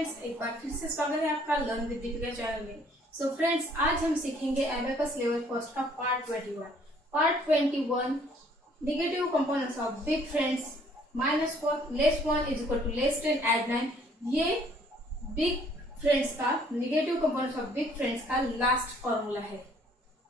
Friends, एक बार फिर से स्वागत है आपका लर्न विद दीपिका चैनल में। सो फ्रेंड्स, आज हम सीखेंगे एबेकस लेवल फर्स्ट का part 21। Part 21 negative components of big friends -4 less 1 is equal to less 10 add 9। ये बिग फ्रेंड्स का negative components of big friends का लास्ट फॉर्मूला है।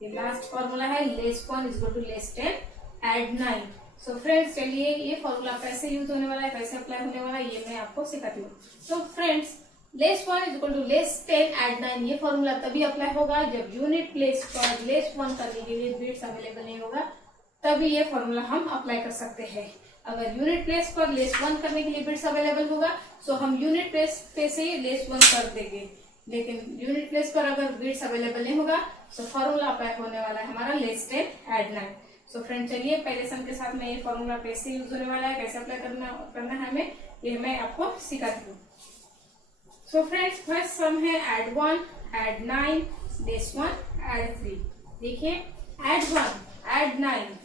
ये लास्ट फॉर्मूला है less 1 is equal to less 10 add 9। So friends, चलिए ये formula कैसे use होने वाला है, कैसे अप्लाई होने वाला है, ये मैं आपको सिखाती हूँ। तो friends, less 1 is equal to less 10 add 9 ये फॉर्मूला तभी अप्लाई होगा जब यूनिट प्लेस पर लेस 1 करने के लिए बिट्स अवेलेबल नहीं होगा, तभी ये फॉर्मूला हम अप्लाई कर सकते हैं। अगर यूनिट प्लेस पर लेस 1 करने के लिए बिट्स अवेलेबल होगा तो हम यूनिट प्लेस पे से लेस 1 कर देंगे, लेकिन यूनिट प्लेस पर अगर बिट्स अवेलेबल नहीं होगा तो फॉर्मूला अप्लाई होने वाला है हमारा लेस 10 ऐड 9। सो फ्रेंड, चलिए पहले सम के साथ में ये फॉर्मूला कैसे यूज होने वाला है, कैसे अप्लाई करना है हमें, ये मैं आपको सिखाती हूँ। सो फ्रेंड्स, फर्स्ट सम है ऐड 1 ऐड 9 लेस 1 ऐड 3। देखिए, add 1 add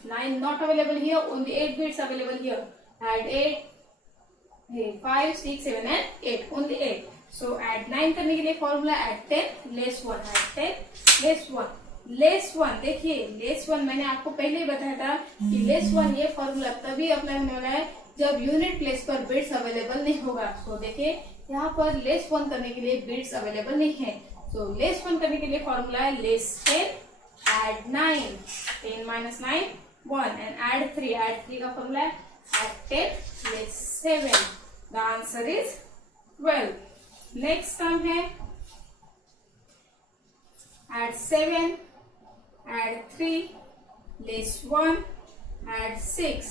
9 not available here, only 8 bits available here. Add 8 5 6 7 and 8, only 8। So add 9 करने के लिए formula add 10 less 1 add 10 less 1 less 1। देखिए, लेस 1 मैंने आपको पहले ही बताया था कि लेस 1 ये फॉर्मूला तभी अप्लाई होने वाला है जब यूनिट प्लेस पर बिट्स अवेलेबल नहीं होगा। तो देखिए, यहाँ पर लेस 1 करने के लिए बिट्स अवेलेबल नहीं है। तो लेस 1 करने के लिए फॉर्मूला है less 10 add 9, 10 minus 9 1 and add 3 का फॉर्मूला है add 10 less 7। The answer is 12। Next sum है add 7 add 3 less 1 add 6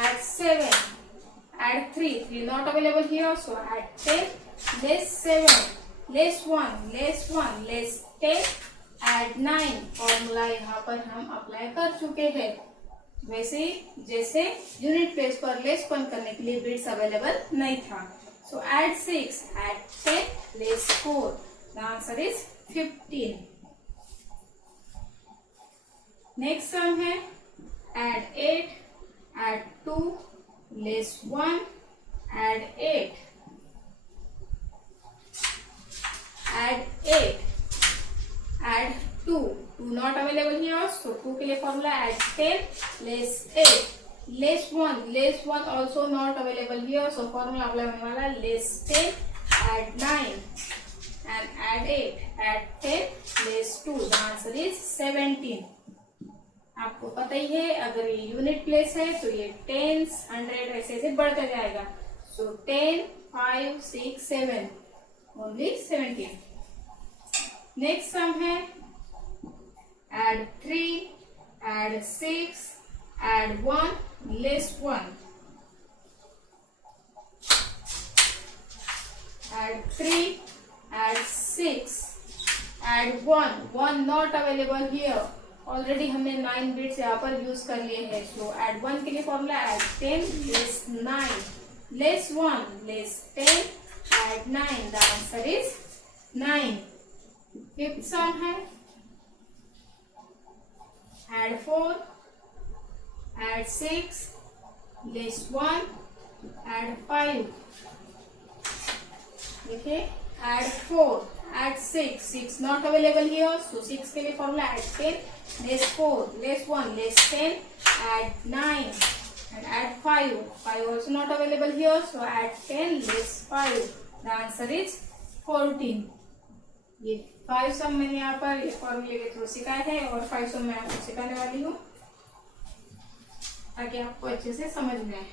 add 7 add 3 not available here, so add 10 less 7 less 1 less 10 add 9। Formula यहाँ पर हम अप्लाई कर चुके हैं, वैसे जैसे यूनिट प्लेस पर लेस 1 करने के लिए बिट्स अवेलेबल नहीं था। सो add 6 add 10 less 4, the answer is 15। Next sum है add 8 add 2 less 1 add 8 add 8 add 2 not available here, so 2 के लिए formula add 10 less 8 less 1 also not available here, so formula apply होने वाला less 10 add 9 and add 8 add 10 less 2, the answer is 17। आपको पता ही है, अगर ये यूनिट प्लेस है तो ये 10 100 ऐसे बढ़ता जाएगा। सो 10 5 6 7 ओनली 17। नेक्स्ट सम है add 3 add 6 add 1 less 1 add 3 add 6 add 1 not available here, already हमने 9 बिट्स यहाँ पर यूज कर लिए हैं। सो add 1 के लिए formula add 10 less 9 less 1 less 10 add 9, the answer is 9। Fifth सम है add 4 add 6 less 1 add 5। देखिए, add 4 add 6 not available here, so 6 के लिए formula add 10 less 4 less 1 less 10 add 9 and add 5 also not available here, so add 10 less 5, the answer is 14। ये 5 सम मैंने यहाँ पर इस फॉर्मूले के थ्रू सिखाया है और 5 सम मैं आपको सिखाने वाली हूँ ताकि आपको अच्छे से समझ में आए।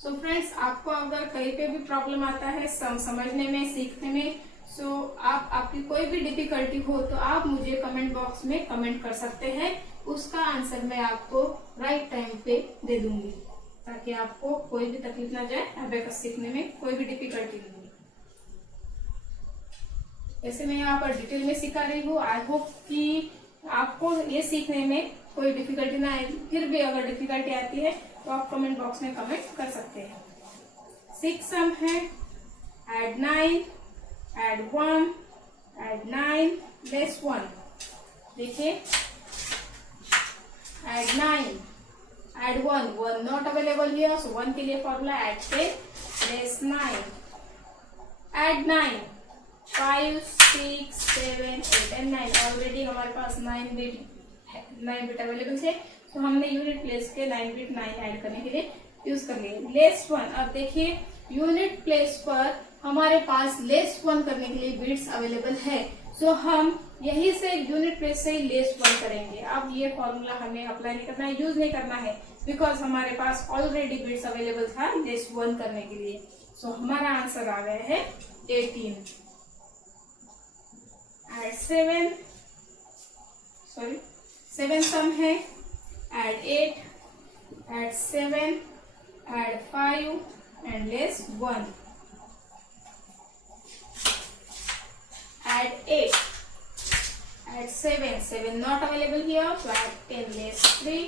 सो फ्रेंड्स, आपको अगर कहीं पे भी प्रॉब्लम आता है समझने में, सीखने में, सो आपकी कोई भी डिफिकल्टी हो तो आप मुझे कमेंट बॉक्स में कमेंट कर सकते हैं। उसका आंसर मैं आपको राइट टाइम पे दे दूंगी ताकि आपको कोई भी तकलीफ ना जाए, अबेकस सीखने में कोई भी डिफिकल्टी नहीं हो। ऐसे मैं यहाँ पर डिटेल में सिखा रही हूँ। आई होप कि आपको ये सीखने में कोई डिफिकल्टी ना आए। फिर भी अगर डिफिकल्टी आती है तो आप कमेंट बॉक्स में कमेंट कर सकते हैं। 6 सम है ऐड 9 ऐड 1 ऐड 9 लेस 1। देखिए, add 9 add 1, 1 not available here, so 1 के लिए formula add 10 less 9, add 9, 5 6 7 8 and 9, already हमारे पास 9 बिट अवेलेबल थे, तो हमने यूनिट प्लेस के 9 बिट 9 ऐड करने के लिए यूज कर लिए। लेस 1, अब देखिए यूनिट प्लेस पर हमारे पास लेस 1 करने के लिए बिट्स अवेलेबल है, सो हम यही से यूनिट प्लेस से लेस 1 करेंगे। अब ये फॉर्मूला हमें अप्लाई नहीं करना है, यूज नहीं करना है, बिकॉज हमारे पास ऑलरेडी बिट्स अवेलेबल था लेस 1 करने के लिए। सो हमारा आंसर आ गया है 18। एड 7 सम है, add 8, add 7, add 5 and less 1, add 8, add 7 not available here, so add 10 less 3,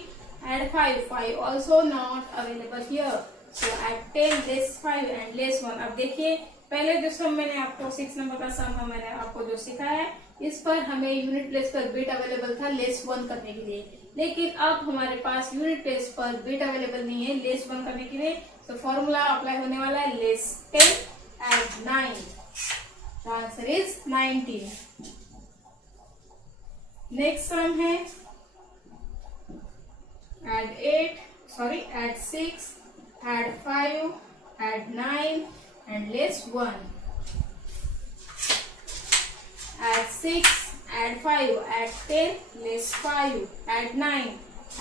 add 5 also not available here, so add 10 less 5 and less 1। अब देखिए पहले जो सम मैंने आपको 6 नंबर का सम मैंने आपको जो सिखाया है, इस पर हमें यूनिट प्लेस पर बिट अवेलेबल था लेस 1 करने के लिए, लेकिन अब हमारे पास यूनिट प्लेस पर बिट अवेलेबल नहीं है लेस 1 करने के लिए, तो फॉर्मूला अप्लाई होने वाला है less 10 add 9, the answer is 19। Next sum है add 6, add 5, add 9 and less 1, add 6, add 5, add 10 less 5, add 9,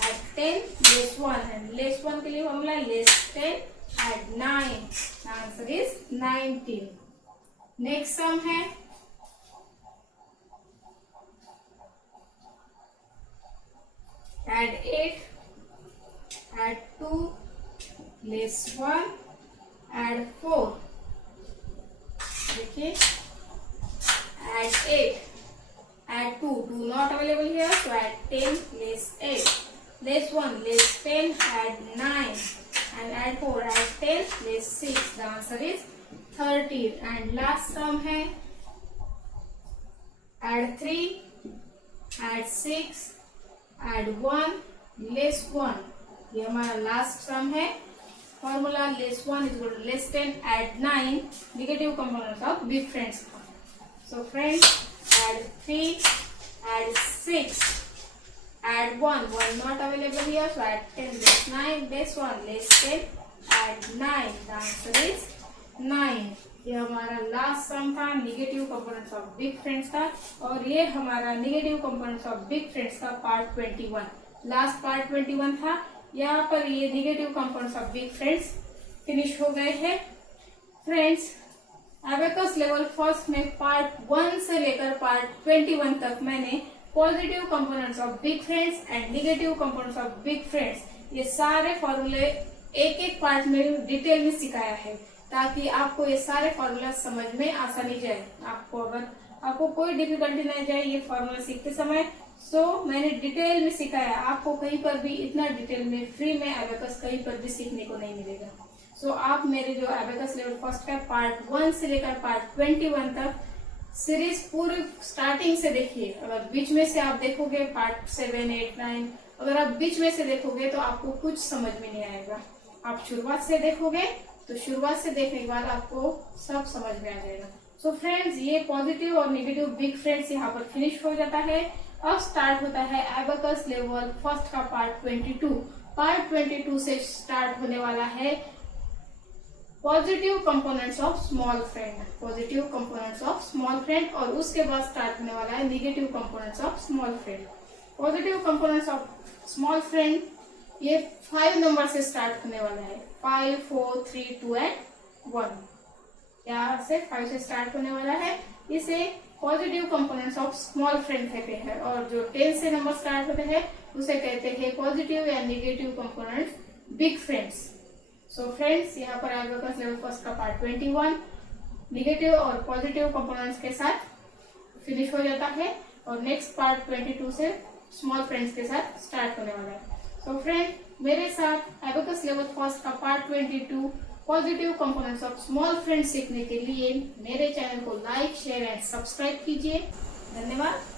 add 10 less 1, and less 1 के लिए formula less 10 add 9, the answer is 19। Next sum है add 8, add 2 less 1, add 4, देखिए add 8, add 2 not available here, so add 10 less 8, less 1 less 10, add 9 and add 4, add 10 less 6, the answer is 13। and last sum है add 3, add 6, add 1 less 1, ये हमारा last सम है। Formula less 1 is equal to less 10 add 9 negative components of big friends। so friends, add 3, add 6, add 1 not available here, so add 10 less 9, less 1 less 10, add 9, the answer is 9। ये हमारा last सम था negative components of big friends का, और ये हमारा negative components of big friends का part 21, last part 21 था। यहाँ पर ये negative components of big friends finish हो गए हैं। फ्रेंड्स, एबेकस लेवल फर्स्ट में पार्ट 1 से लेकर पार्ट 21 तक मैंने positive components of big friends and negative components of big friends, ये सारे फॉर्मूले एक एक पार्ट में डिटेल में सिखाया है, ताकि आपको ये सारे फॉर्मूला समझ में आसानी जाए। आपको कोई डिफिकल्टी नहीं जाए ये फॉर्मूला सीखते समय, सो मैंने डिटेल में सिखाया। आपको कहीं पर भी इतना डिटेल में फ्री में एबेकस कहीं पर भी सीखने को नहीं मिलेगा। सो आप मेरे जो एबेकस लेवल फर्स्ट का पार्ट 1 से लेकर पार्ट 21 तक सीरीज पूरी स्टार्टिंग से देखिए। अगर बीच में से आप देखोगे पार्ट 7, 8, 9, अगर आप बीच में से देखोगे तो आपको कुछ समझ में नहीं आएगा। आप शुरुआत से देखोगे तो शुरुआत से देखने के बाद आपको सब समझ में आ जाएगा। सो फ्रेंड्स, ये पॉजिटिव और नेगेटिव बिग फ्रेंड्स यहाँ पर फिनिश हो जाता है। अब स्टार्ट होता है एबेकस लेवल फर्स्ट का पार्ट 22। पार्ट 22 से स्टार्ट होने वाला है positive components of small friend, positive components of small friend, और उसके बाद स्टार्ट होने वाला है negative components of small friend. Positive components of small friend ये 5 नंबर से स्टार्ट होने वाला है। 5, 4, 3, 2 एंड 1, यहाँ से 5 से स्टार्ट होने वाला है। इसे positive components of small friend कहते हैं, और जो 10 से नंबर स्टार्ट होते हैं उसे कहते हैं पॉजिटिव या negative components big friends. So friends, यहाँ पर एबेकस लेवल फर्स्ट का पार्ट 21 नेगेटिव और पॉजिटिव कंपोनेंट्स के साथ फिनिश हो जाता है, और नेक्स्ट पार्ट 22 से स्मॉल फ्रेंड्स के साथ स्टार्ट होने वाला है। सो फ्रेंड, मेरे साथ एबेकस लेवल फर्स्ट का part 22 positive components of small friends सीखने के लिए मेरे चैनल को लाइक, शेयर एंड सब्सक्राइब कीजिए। धन्यवाद।